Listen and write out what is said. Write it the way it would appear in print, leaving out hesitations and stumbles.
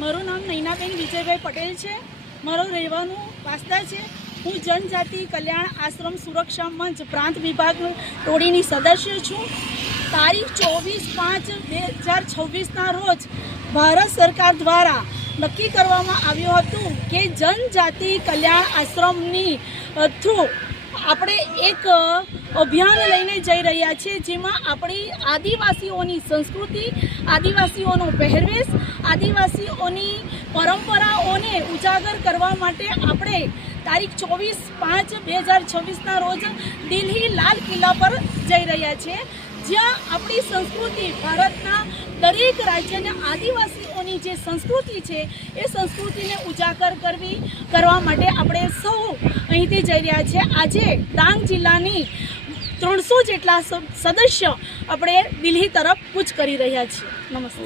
મારું નામ નૈનાબેન વિજયભાઈ પટેલ છે। મારું રહેવાનું વાસદા છે। હું જનજાતિ કલ્યાણ આશ્રમ સુરક્ષા મંચ પ્રાંત વિભાગ ટોળીની સદસ્ય છું। તારીખ 24/5/2026ના રોજ ભારત સરકાર દ્વારા નક્કી કરવામાં આવ્યું હતું કે જનજાતિ કલ્યાણ આશ્રમની થ્રુ આપણે એક અભિયાન લઈને જઈ રહ્યા છીએ, જેમાં આપણી આદિવાસીઓની સંસ્કૃતિ, આદિવાસીઓનો પહેરવેશ, આદિવાસીઓની પરંપરાઓને ઉજાગર કરવા માટે આપણે તારીખ 24/5/2026ના રોજ દિલ્હી લાલ કિલ્લા પર જઈ રહ્યા છીએ, જ્યાં આપણી સંસ્કૃતિ, ભારતના દરેક રાજ્યના આદિવાસીઓની જે સંસ્કૃતિ છે એ સંસ્કૃતિને ઉજાગર કરવા માટે આપણે સૌ અહીંથી જઈ રહ્યા છીએ। આજે ડાંગ જિલ્લાની 300 જેટલા સદસ્ય આપણે દિલ્હી તરફ કૂચ કરી રહ્યા છીએ। નમસ્તે।